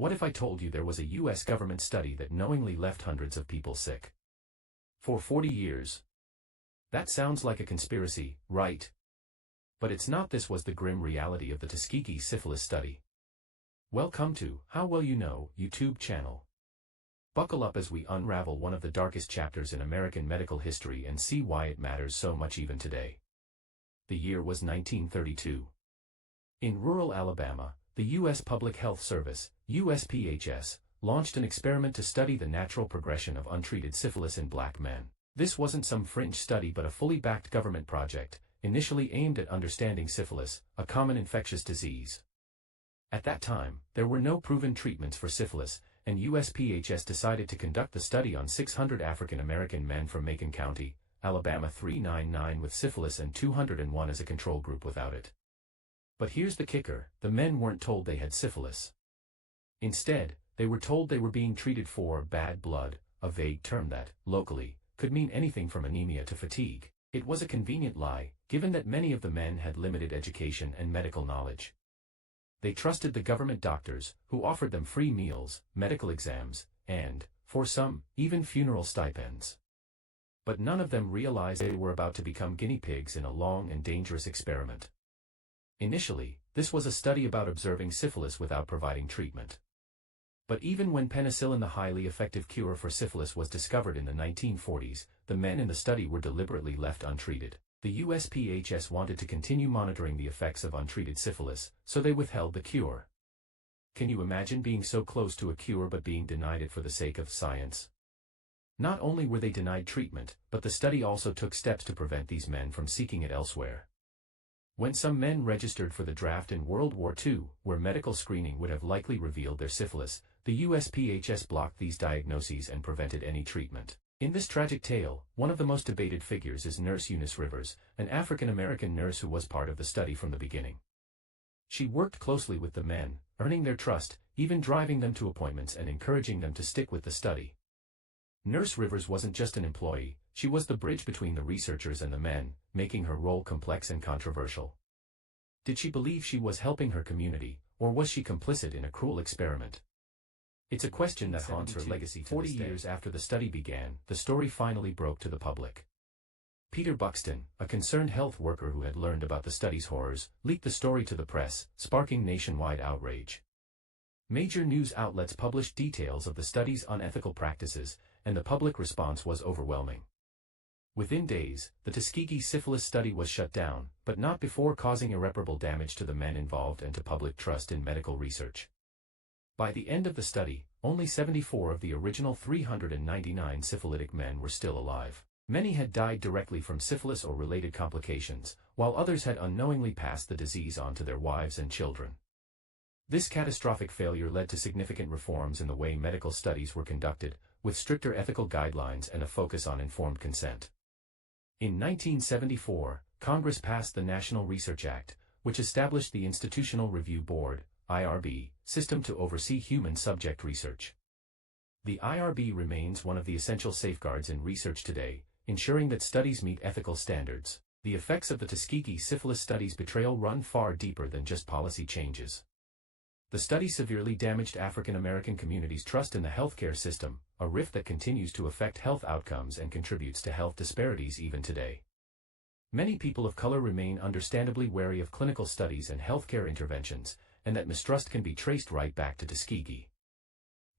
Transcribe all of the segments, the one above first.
What if I told you there was a US government study that knowingly left hundreds of people sick? For 40 years. That sounds like a conspiracy, right? But it's not. This was the grim reality of the Tuskegee Syphilis study. Welcome to How Well You Know YouTube channel. Buckle up as we unravel one of the darkest chapters in American medical history and see why it matters so much even today. The year was 1932. In rural Alabama, the U.S. Public Health Service, USPHS, launched an experiment to study the natural progression of untreated syphilis in black men. This wasn't some fringe study but a fully backed government project, initially aimed at understanding syphilis, a common infectious disease. At that time, there were no proven treatments for syphilis, and USPHS decided to conduct the study on 600 African American men from Macon County, Alabama 399 with syphilis and 201 as a control group without it. But here's the kicker: the men weren't told they had syphilis. Instead, they were told they were being treated for bad blood, a vague term that, locally, could mean anything from anemia to fatigue. It was a convenient lie, given that many of the men had limited education and medical knowledge. They trusted the government doctors, who offered them free meals, medical exams, and, for some, even funeral stipends. But none of them realized they were about to become guinea pigs in a long and dangerous experiment. Initially, this was a study about observing syphilis without providing treatment. But even when penicillin, the highly effective cure for syphilis, was discovered in the 1940s, the men in the study were deliberately left untreated. The USPHS wanted to continue monitoring the effects of untreated syphilis, so they withheld the cure. Can you imagine being so close to a cure but being denied it for the sake of science? Not only were they denied treatment, but the study also took steps to prevent these men from seeking it elsewhere. When some men registered for the draft in World War II, where medical screening would have likely revealed their syphilis, the USPHS blocked these diagnoses and prevented any treatment. In this tragic tale, one of the most debated figures is Nurse Eunice Rivers, an African-American nurse who was part of the study from the beginning. She worked closely with the men, earning their trust, even driving them to appointments and encouraging them to stick with the study. Nurse Rivers wasn't just an employee, she was the bridge between the researchers and the men, making her role complex and controversial. Did she believe she was helping her community, or was she complicit in a cruel experiment? It's a question that haunts her legacy to this day. 40 years after the study began, the story finally broke to the public. Peter Buxton, a concerned health worker who had learned about the study's horrors, leaked the story to the press, sparking nationwide outrage. Major news outlets published details of the study's unethical practices, and the public response was overwhelming. Within days, the Tuskegee Syphilis study was shut down, but not before causing irreparable damage to the men involved and to public trust in medical research. By the end of the study, only 74 of the original 399 syphilitic men were still alive. Many had died directly from syphilis or related complications, while others had unknowingly passed the disease on to their wives and children. This catastrophic failure led to significant reforms in the way medical studies were conducted, with stricter ethical guidelines and a focus on informed consent. In 1974, Congress passed the National Research Act, which established the Institutional Review Board (IRB) system to oversee human subject research. The IRB remains one of the essential safeguards in research today, ensuring that studies meet ethical standards. The effects of the Tuskegee Syphilis study's betrayal run far deeper than just policy changes. The study severely damaged African American communities' trust in the healthcare system, a rift that continues to affect health outcomes and contributes to health disparities even today. Many people of color remain understandably wary of clinical studies and healthcare interventions, and that mistrust can be traced right back to Tuskegee.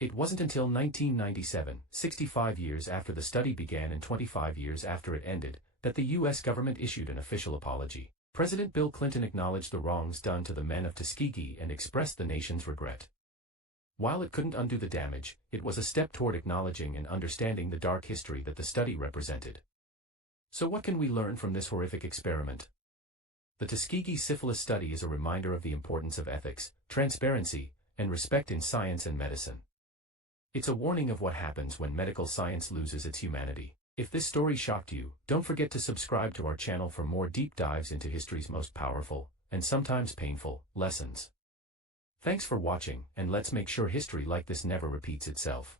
It wasn't until 1997, 65 years after the study began and 25 years after it ended, that the U.S. government issued an official apology. President Bill Clinton acknowledged the wrongs done to the men of Tuskegee and expressed the nation's regret. While it couldn't undo the damage, it was a step toward acknowledging and understanding the dark history that the study represented. So what can we learn from this horrific experiment? The Tuskegee Syphilis study is a reminder of the importance of ethics, transparency, and respect in science and medicine. It's a warning of what happens when medical science loses its humanity. If this story shocked you, don't forget to subscribe to our channel for more deep dives into history's most powerful, and sometimes painful, lessons. Thanks for watching, and let's make sure history like this never repeats itself.